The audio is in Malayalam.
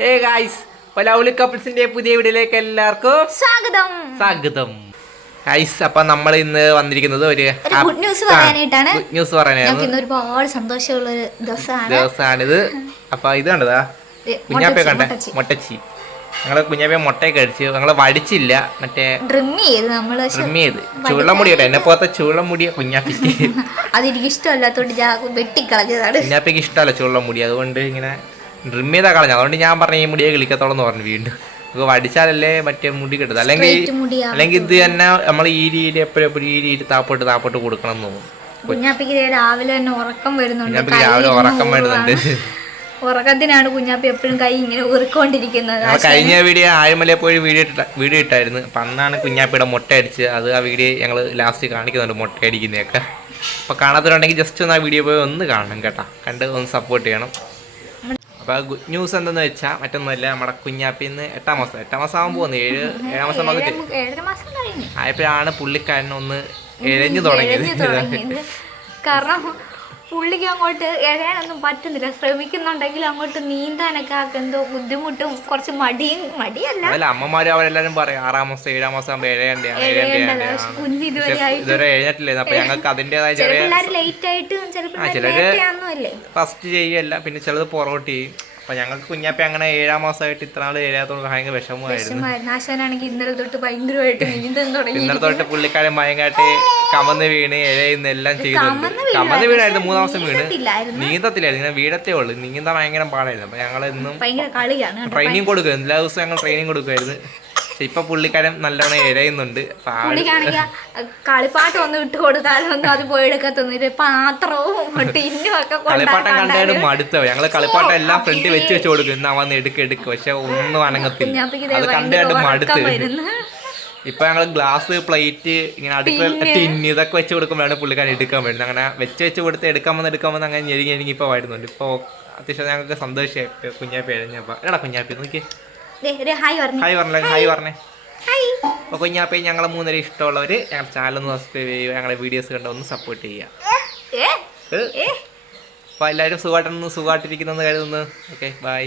ഹേ ഗായ്സ്, ലവ്ലി കപ്പിൾസിന്റെ പുതിയ വീഡിയോയിലേക്ക് എല്ലാവർക്കും സ്വാഗതം. ഗായ്സ്, അപ്പൊ നമ്മൾ ഇന്ന് വന്നിരിക്കുന്നത് ഒരു ഗുഡ് ന്യൂസ് പറയാനായിട്ടാണ്. ഗുഡ് ന്യൂസ് പറയാനാണ്. ഒരുപാട് സന്തോഷമുള്ള ഒരു ദിവസമാണിത്. അപ്പൊ ഇത് കണ്ടതാ കുഞ്ഞാപ്പയെ കണ്ടേ, മൊട്ടച്ചി. ഞങ്ങള് കുഞ്ഞാപ്പയെ മുട്ടയൊക്കെ അടിച്ചു. ഞങ്ങള് വടിച്ചില്ല, മറ്റേ ഡ്രിം ചെയ്ത് ചുള്ളമുടി കേട്ടോ. എന്നെ പോലത്തെ ചുള്ളമുടിയ കുഞ്ഞാപ്പിക്ക് അതെനിക്ക് ഇഷ്ടമല്ലാത്തോണ്ട് ഞാൻ വെട്ടിക്കളഞ്ഞതാണ്. കുഞ്ഞാപ്പയ്ക്ക് ഇഷ്ടമല്ല ചുള്ളമുടി, അതുകൊണ്ട് ഇങ്ങനെ ഡ്രിം ചെയ്താ കളഞ്ഞു. അതുകൊണ്ട് ഞാൻ പറഞ്ഞു ഈ മുടിയെ കിളിക്കത്തോളെന്ന് പറഞ്ഞു. വീണ്ടും നമുക്ക് വടിച്ചാലല്ലേ മറ്റേ മുടി കിട്ടുന്നത്. അല്ലെങ്കിൽ ഇത് തന്നെ നമ്മൾ ഈ രീതി എപ്പോഴും ഈ രീതി താപ്പോട്ട് കൊടുക്കണം എന്ന് തോന്നും. കുഞ്ഞാപ്പിക്ക് രാവിലെ തന്നെ ഉറക്കം വരുന്നുണ്ട്. രാവിലെ ഉറക്കം വരുന്നുണ്ട്. ഉറക്കത്തിനാണ് കുഞ്ഞാപ്പി എപ്പോഴും കൈ ഇങ്ങനെ ഉറക്കൊണ്ടിരിക്കുന്നത്. കഴിഞ്ഞ വീഡിയോ ആയമലയിൽ പോയി വീഡിയോ ഇട്ടായിരുന്നു. അപ്പം അന്നാണ് കുഞ്ഞാപ്പിയുടെ മുട്ട അടിച്ച്. അത് ആ വീഡിയോ ഞങ്ങൾ ലാസ്റ്റ് കാണിക്കുന്നുണ്ട്, മുട്ട അടിക്കുന്നതൊക്കെ. അപ്പം കാണാത്തവരുണ്ടെങ്കിൽ ജസ്റ്റ് ഒന്ന് ആ വീഡിയോ പോയി ഒന്ന് കാണണം കേട്ടോ. കണ്ട് ഒന്ന് സപ്പോർട്ട് ചെയ്യണം. അപ്പോൾ ഗുഡ് ന്യൂസ് എന്തെന്ന് വെച്ചാൽ മറ്റൊന്നുമല്ല, നമ്മുടെ കുഞ്ഞാപ്പിന്ന് 8ാം മാസം ആകാൻ പോകുന്നു. 7 മാസം പകുതി ആയപ്പോഴാണ് പുള്ളിക്കാരനൊന്ന് എഴഞ്ഞു തുടങ്ങിയത്. കാരണം പുള്ളിക്ക് അങ്ങോട്ട് എഴയാനൊന്നും പറ്റുന്നില്ല. ശ്രമിക്കുന്നുണ്ടെങ്കിൽ അങ്ങോട്ട് നീന്താനൊക്കെ എന്തോ ബുദ്ധിമുട്ടും കുറച്ച് മടിയല്ല. അമ്മമാരും അവരെല്ലാരും പറയും 6ാം മാസം 7ാം മാസം ആകുമ്പോൾ ഇതുവരെ എഴുന്നേറ്റില്ലായിരുന്നു. അപ്പൊ ഞങ്ങൾക്ക് അതിൻ്റെതായ ചിലര് ഫസ്റ്റ് ചെയ്യല്ല, പിന്നെ ചിലത് പുറകോട്ട് ചെയ്യും. അപ്പൊ ഞങ്ങൾക്ക് കുഞ്ഞാപ്പി അങ്ങനെ 7ാം മാസമായിട്ട് ഇത്ര നാൾ എഴുതാത്തോണ്ട് ഭയങ്കര വിഷമമായിരുന്നു. ഇന്നലെ തൊട്ട് ഭയങ്കരമായിട്ട് ഇന്നലെ തൊട്ട് പുള്ളിക്കാരൻ ഭയങ്കരമായിട്ട് കമന്ന് വീണ് എല്ലാം ചെയ്തിട്ടുണ്ട്. കമന്ന് വീണായിരുന്നു 3 മാസം വീണ്. നീന്തത്തില്ലായിരുന്നു, ഇങ്ങനെ വീഴത്തേ ഉള്ളു. നീന്താൻ ഭയങ്കര പാടായിരുന്നു. അപ്പൊ ഞങ്ങൾ എന്നും ട്രെയിനിങ് കൊടുക്കും. എല്ലാ ദിവസവും ഞങ്ങൾ ട്രെയിനിങ് കൊടുക്കുമായിരുന്നു. ഇപ്പൊ പുള്ളിക്കാരൻ നല്ലോണം എഴയുന്നുണ്ട്. കളിപ്പാട്ടം ഒന്നും ഇട്ട് കൊടുത്താലൊന്നും അത് പോയി എടുക്കത്തൊന്നും. പാത്രവും കളിപ്പാട്ടം കണ്ടാലും മടുത്തോ. ഞങ്ങള് കളിപ്പാട്ടം എല്ലാം ഫ്രണ്ടിൽ വെച്ച് കൊടുക്കും. ഇന്ന് അവന്ന് എടുക്ക് പക്ഷെ ഒന്നും അനങ്ങത്തില്ല. അത് കണ്ടു മടുത്ത്. ഇപ്പൊ ഞങ്ങൾ ഗ്ലാസ്, പ്ലേറ്റ്, ഇങ്ങനെ അടുക്കള ടിന്ന് ഇതൊക്കെ വെച്ച് കൊടുക്കുമ്പോഴാണ് പുള്ളിക്കാരൻ എടുക്കാൻ വരുന്നത്. അങ്ങനെ വെച്ച് കൊടുത്ത് എടുക്കാൻ വന്ന് അങ്ങനെ ഞെരുങ്ങി ഇപ്പൊ വരുന്നുണ്ട്. ഇപ്പൊ അത്യാവശ്യം ഞങ്ങൾക്ക് സന്തോഷമായി കുഞ്ഞാപ്പി എഴഞ്ഞപ്പോ. എടാ കുഞ്ഞാപ്പി നോക്കി ഹായ് പറഞ്ഞേ. അപ്പൊ കുഞ്ഞാപ്പി ഞങ്ങളെ 3 പേരെ ഇഷ്ടമുള്ളവര് ഞങ്ങളുടെ ചാനൽ ഒന്ന് സബ്സ്ക്രൈബ് ചെയ്യുക. ഞങ്ങളെ വീഡിയോസ് കണ്ട് ഒന്ന് സപ്പോർട്ട് ചെയ്യുക. അപ്പൊ എല്ലാവരും സുഖമായിട്ടിരിക്കുന്നെന്ന് കരുതുന്നു. Okay, by.